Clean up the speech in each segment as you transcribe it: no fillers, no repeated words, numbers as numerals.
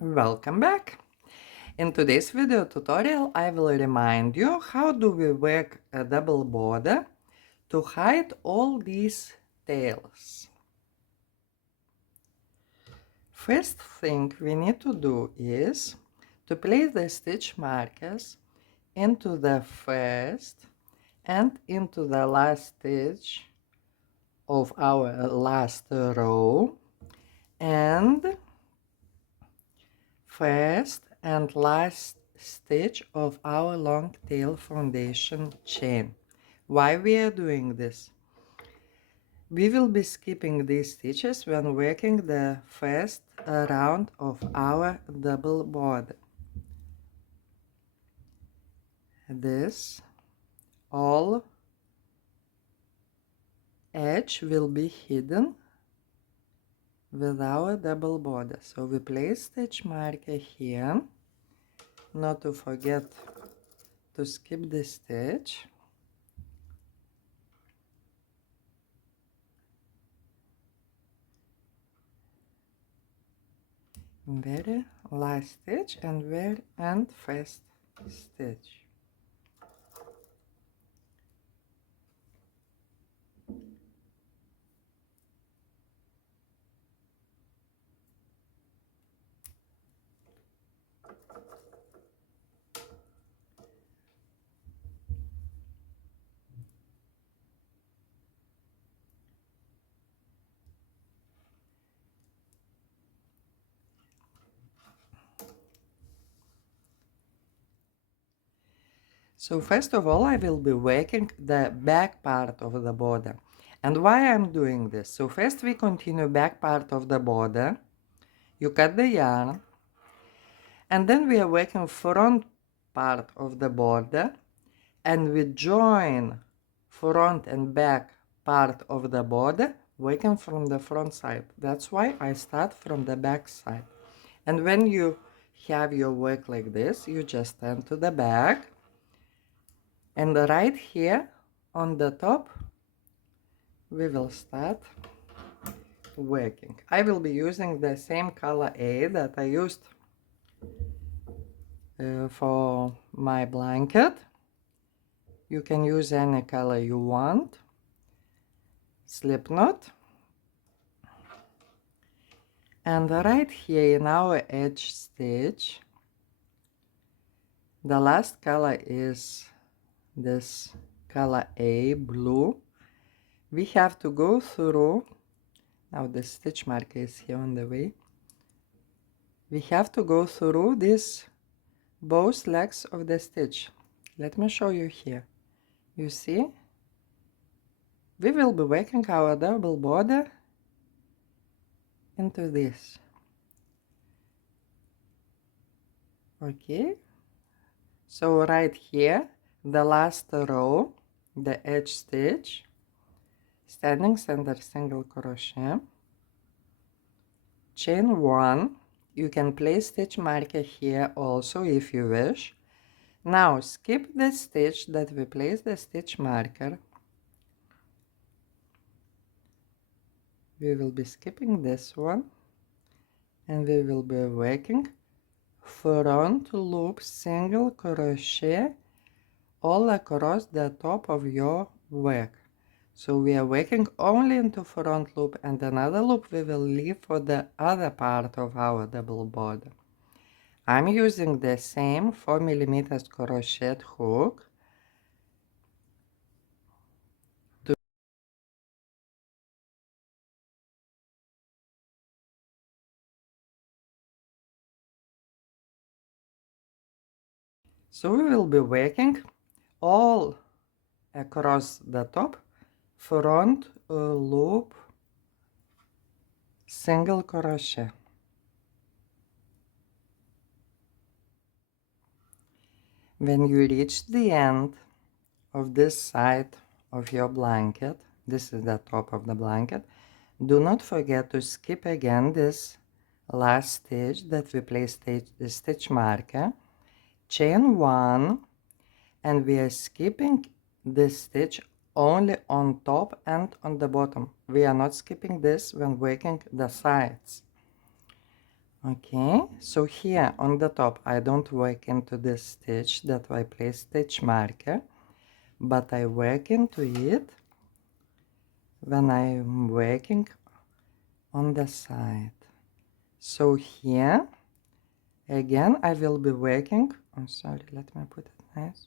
Welcome back! In today's video tutorial I will remind you how do we work a double border to hide all these tails. First thing we need to do is to place the stitch markers into the first and into the last stitch of our last row, and first and last stitch of our long tail foundation chain. Why we are doing this? We will be skipping these stitches when working the first round of our double border. This all edge will be hidden with our double border. So we place stitch marker here, not to forget to skip the stitch. Very last stitch and first stitch. So first of all, I will be working the back part of the border. And why I'm doing this? So first we continue back part of the border. You cut the yarn. And then we are working front part of the border. And we join front and back part of the border working from the front side. That's why I start from the back side. And when you have your work like this, you just turn to the back. And right here on the top, we will start working. I will be using the same color A that I used for my blanket. You can use any color you want. Slip knot. And right here in our edge stitch, the last color is this color A, blue. We have to go through, now the stitch marker is here on the way. We have to go through this both legs of the stitch. Let me show you here. You see? We will be working our double border into this. Okay? So right here, the last row, the edge stitch, standing center single crochet, chain 1. You can place stitch marker here also if you wish. Now skip the stitch that we placed the stitch marker. We will be skipping this one, and we will be working front loop single crochet all across the top of your work. So we are working only into front loop, and another loop we will leave for the other part of our double border. I'm using the same 4mm crochet hook so we will be working all across the top front loop single crochet. When you reach the end of this side of your blanket, this is the top of the blanket, do not forget to skip again this last stitch that we placed the stitch marker, chain 1, and we are skipping this stitch only on top and on the bottom. We are not skipping this when working the sides. Okay, so here on the top I don't work into this stitch that I place stitch marker, but I work into it when I'm working on the side. So here again I will be working, I'm sorry, let me put it nice.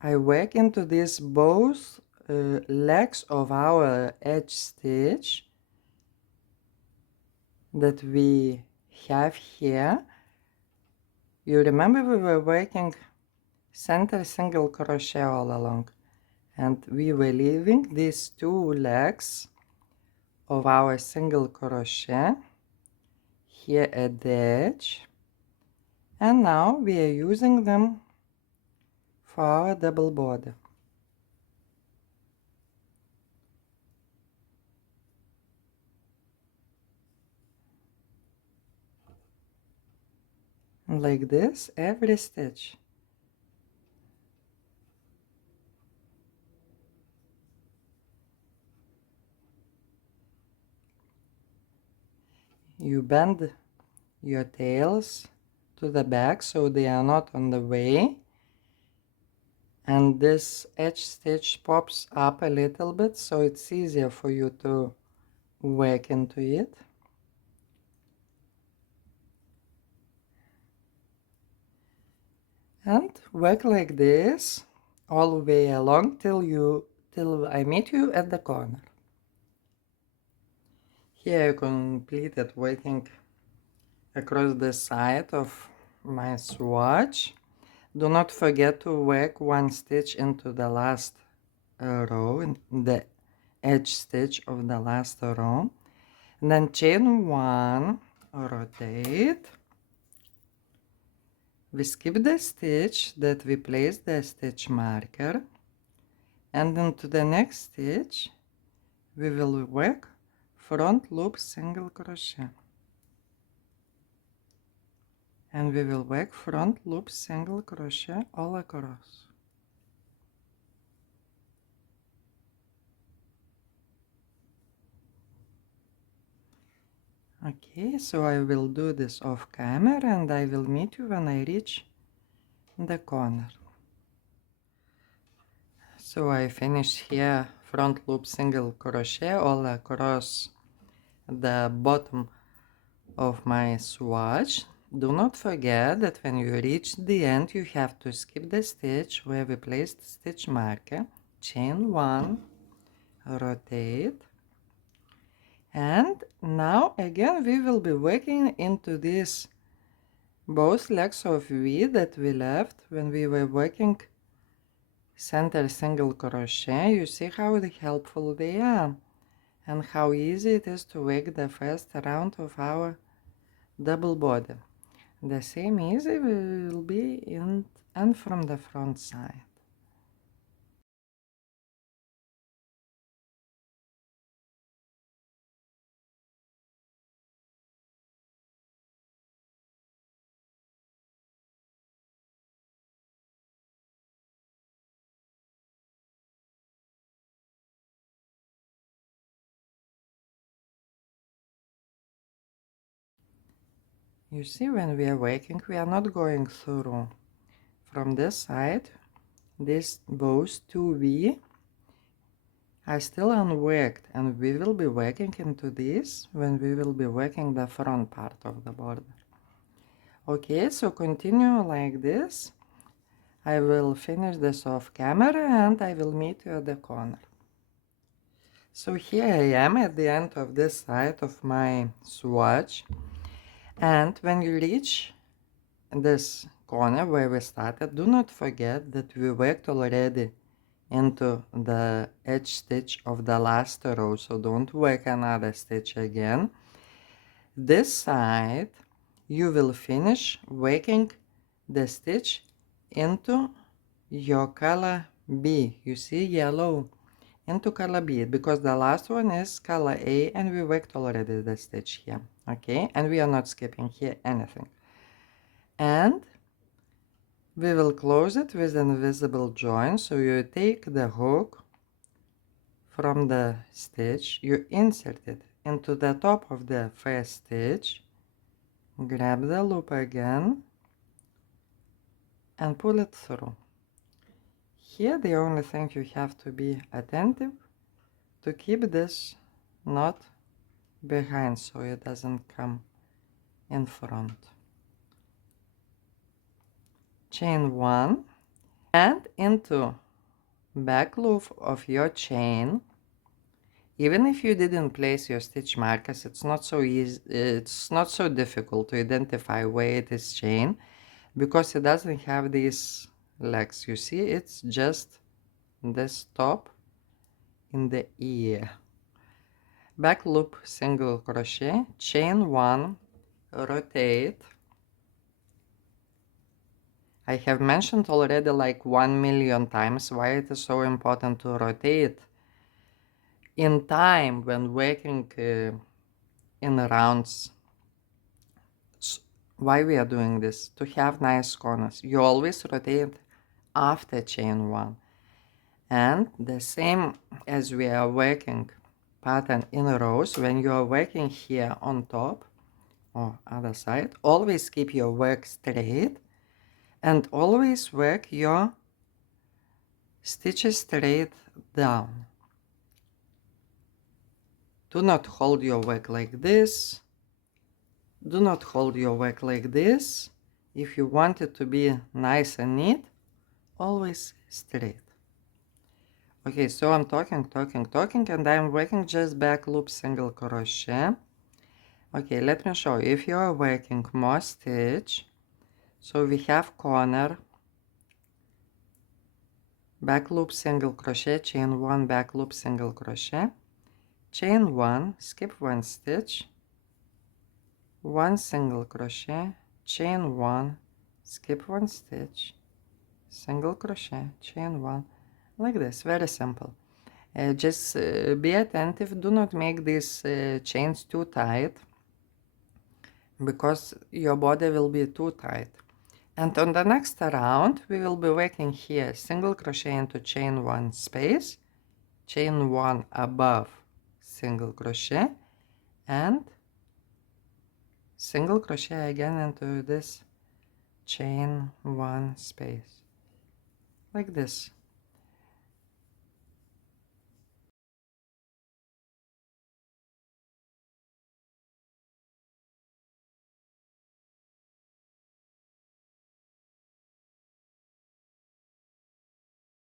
I work into these both legs of our edge stitch that we have here. You remember we were working center single crochet all along, and we were leaving these two legs of our single crochet here at the edge, and now we are using them for our double border. Like this every stitch. You bend your tails to the back so they are not on the way, and this edge stitch pops up a little bit so it's easier for you to work into it. And work like this all the way along till I meet you at the corner. Here I completed working across the side of my swatch. Do not forget to work one stitch into the last row, in the edge stitch of the last row, and then chain one, rotate. We skip the stitch that we placed the stitch marker, and into the next stitch we will work front loop single crochet, and we will work front loop single crochet all across. Okay, so I will do this off camera and I will meet you when I reach the corner. So I finished here front loop single crochet all across the bottom of my swatch. Do not forget that when you reach the end you have to skip the stitch where we placed stitch marker, chain one, rotate, and now again we will be working into this both legs of V that we left when we were working center single crochet. You see how helpful they are and how easy it is to work the first round of our double border. The same easy will be in and from the front side. You see, when we are working, we are not going through. From this side, this both 2V are still unworked, and we will be working into this when we will be working the front part of the border. Okay, so continue like this. I will finish this off camera and I will meet you at the corner. So here I am at the end of this side of my swatch, and when you reach this corner where we started, do not forget that we worked already into the edge stitch of the last row, so don't work another stitch again. This side you will finish working the stitch into your color B. You see yellow, into color B, because the last one is color A and we worked already the stitch here. Okay, and we are not skipping here anything. And We will close it with an invisible join. So you take the hook from the stitch, you insert it into the top of the first stitch, grab the loop again and pull it through. Here the only thing you have to be attentive to keep this knot behind so it doesn't come in front. Chain 1 and into back loop of your chain. Even if you didn't place your stitch markers, it's not so easy, it's not so difficult to identify where it is chain because it doesn't have these legs. You see, it's just this top in the ear. Back loop single crochet, chain 1, rotate. I have mentioned already like 1,000,000 times why it is so important to rotate in time when working in rounds. Why we are doing this? To have nice corners. You always rotate after chain 1. And the same as we are working pattern in rows, when you are working here on top or other side, always keep your work straight and always work your stitches straight down. Do not hold your work like this. Do not hold your work like this. If you want it to be nice and neat, always straight. Okay, so I'm talking, and I'm working just back loop single crochet. Okay, let me show you. If you are working more stitch, so we have corner, back loop single crochet, chain 1, back loop single crochet, chain 1, skip 1 stitch, 1 single crochet, chain 1, skip 1 stitch, single crochet, chain 1, like this, very simple. Just be attentive, do not make these chains too tight because your body will be too tight. And on the next round we will be working here single crochet into chain 1 space, chain 1 above single crochet, and single crochet again into this chain 1 space, like this.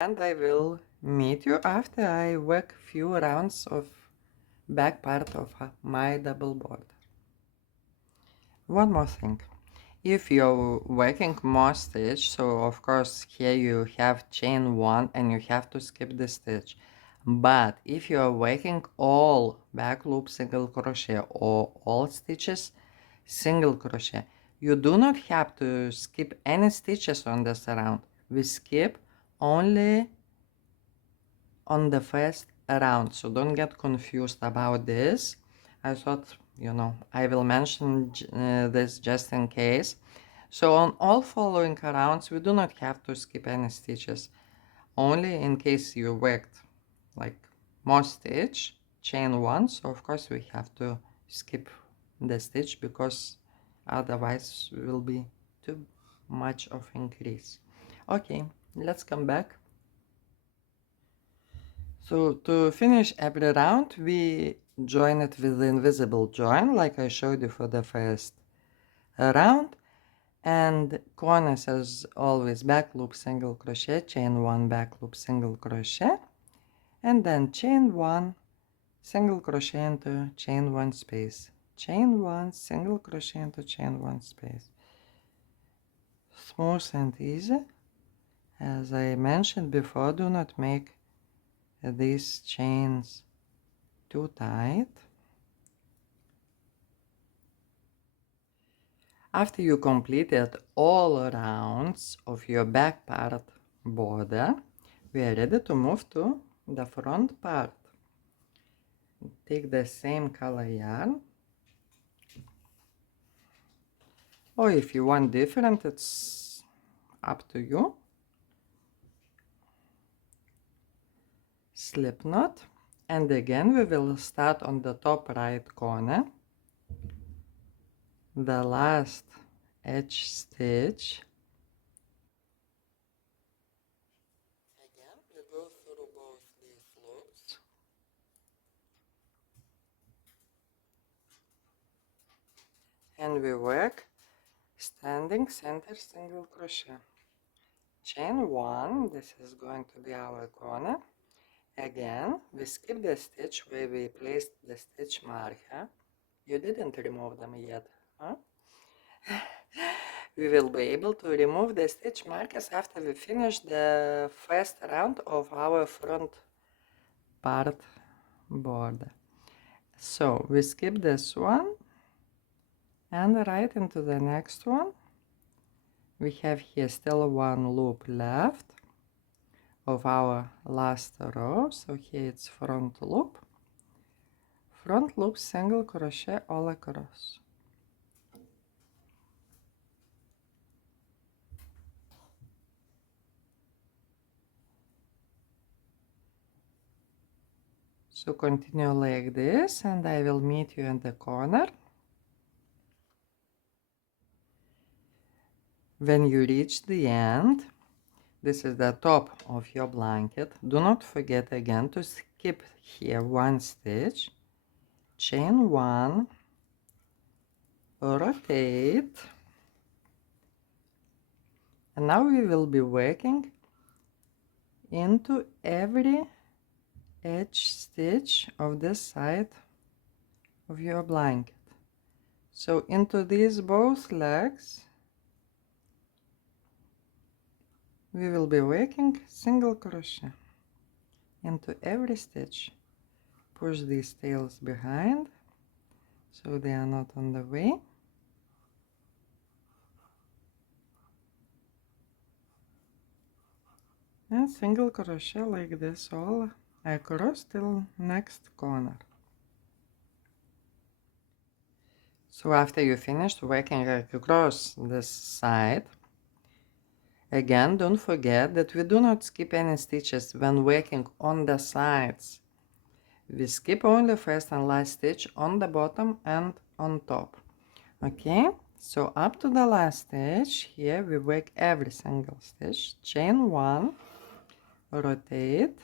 And I will meet you after I work few rounds of back part of my double border. One more thing. If you're working more stitch, so of course here you have chain 1 and you have to skip the stitch. But if you are working all back loop single crochet or all stitches single crochet, you do not have to skip any stitches on this round. We skip only on the first round, so don't get confused about this. I thought, I will mention this just in case. So on all following rounds we do not have to skip any stitches, only in case you worked like more stitch, chain 1, so of course we have to skip the stitch because otherwise will be too much of increase. Okay, let's come back. So to finish every round, we join it with the invisible join, like I showed you for the first round. And corners as always, back loop single crochet, chain 1, back loop single crochet, and then chain 1, single crochet into chain 1 space, chain 1, single crochet into chain 1 space. Smooth and easy. As I mentioned before, do not make these chains too tight. After you completed all rounds of your back part border, we are ready to move to the front part. Take the same color yarn, or if you want different, it's up to you. Slip knot, and again we will start on the top right corner, the last edge stitch. Again we go through both these loops, and we work standing center single crochet. Chain 1, this is going to be our corner. Again, we skip the stitch where we placed the stitch marker. You didn't remove them yet, huh? We will be able to remove the stitch markers after we finish the first round of our front part border. So we skip this one and right into the next one. We have here still one loop left of our last row. So here it's front loop, single crochet all across. So continue like this, and I will meet you in the corner. When you reach the end, this is the top of your blanket. Do not forget again to skip here one stitch, chain 1, rotate, and now we will be working into every edge stitch of this side of your blanket. So into these both legs we will be working single crochet into every stitch. Push these tails behind so they are not on the way. And single crochet like this all across till next corner. So after you finished working across this side, again don't forget that we do not skip any stitches when working on the sides. We skip only first and last stitch on the bottom and on top. Okay, so up to the last stitch here we work every single stitch, chain 1, rotate.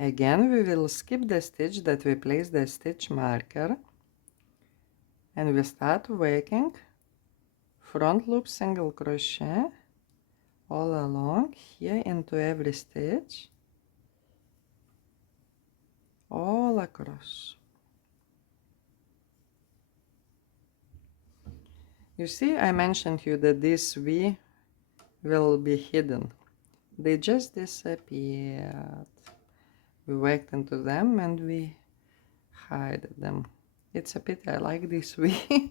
Again we will skip the stitch that we place the stitch marker, and we start working front loop single crochet all along here into every stitch all across. You see, I mentioned you that this V will be hidden. They just disappeared. We worked into them and we hide them. It's a pity, I like this V.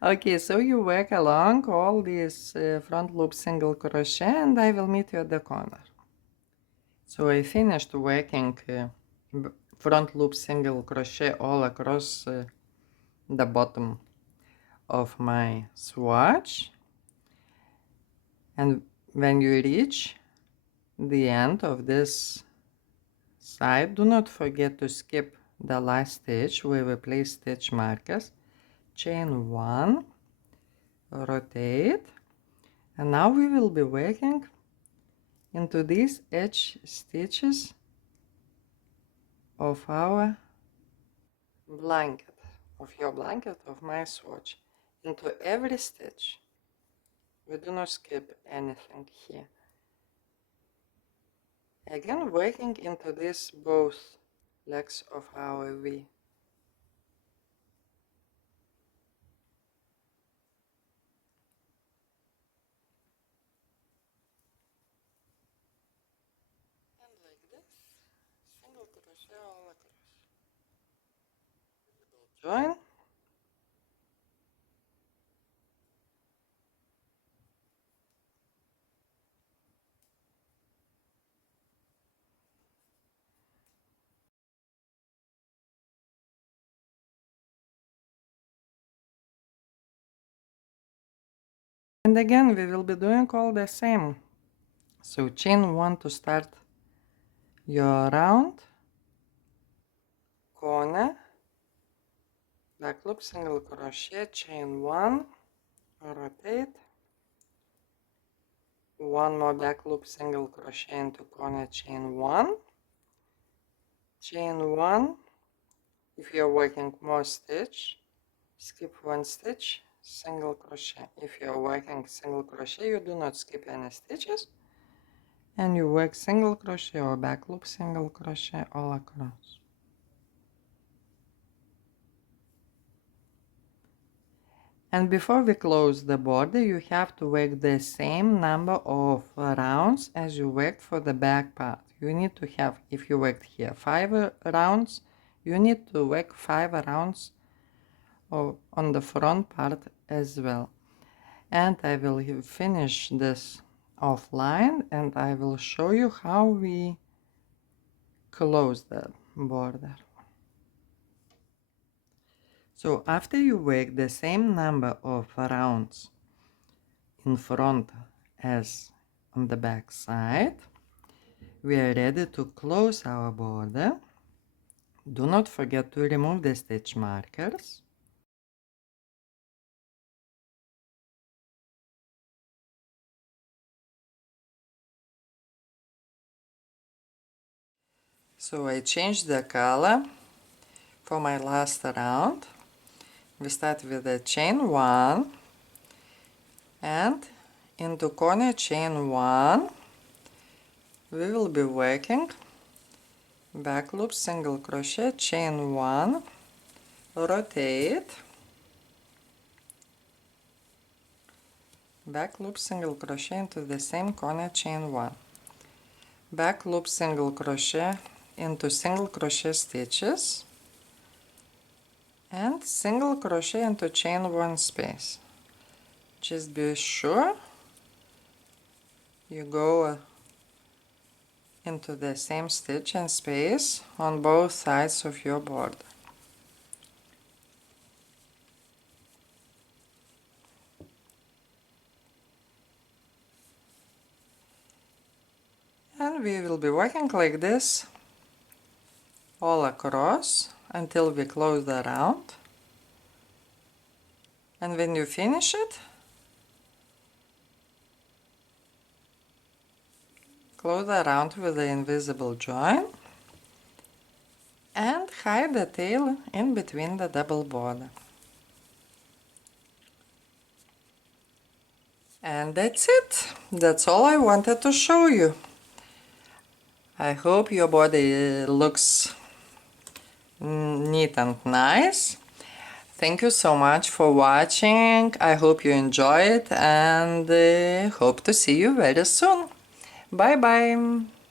Okay, so you work along all these front loop single crochet, and I will meet you at the corner. So I finished working front loop single crochet all across the bottom of my swatch, and when you reach the end of this side, do not forget to skip the last stitch where we place stitch markers, chain 1, rotate, and now we will be working into these edge stitches of our blanket, of your blanket, of my swatch, into every stitch. We do not skip anything here. Again, working into these both legs of our V. And like this, single crochet all across. Join. And again we will be doing all the same. So chain 1 to start your round, corner, back loop, single crochet, chain 1, rotate, one more back loop, single crochet into corner, chain 1, chain 1. If you're working more stitch, skip one stitch, single crochet. If you're working single crochet, you do not skip any stitches, and you work single crochet or back loop, single crochet all across. And before we close the border, you have to work the same number of rounds as you worked for the back part. You need to have, if you worked here 5 rounds, you need to work 5 rounds on the front part as well. And I will finish this offline and I will show you how we close the border. So after you work the same number of rounds in front as on the back side, we are ready to close our border. Do not forget to remove the stitch markers. So I changed the color for my last round. We start with the chain 1 and into corner chain 1 we will be working back loop, single crochet, chain 1, rotate, back loop, single crochet into the same corner, chain 1, back loop, single crochet into single crochet stitches, and single crochet into chain 1 space. Just be sure you go into the same stitch and space on both sides of your border. And we will be working like this all across until we close the round. And when you finish it, close the round with the invisible join and hide the tail in between the double border. And that's it. That's all I wanted to show you. I hope your body looks neat and nice. Thank you so much for watching. I hope you enjoyed and hope to see you very soon. Bye bye.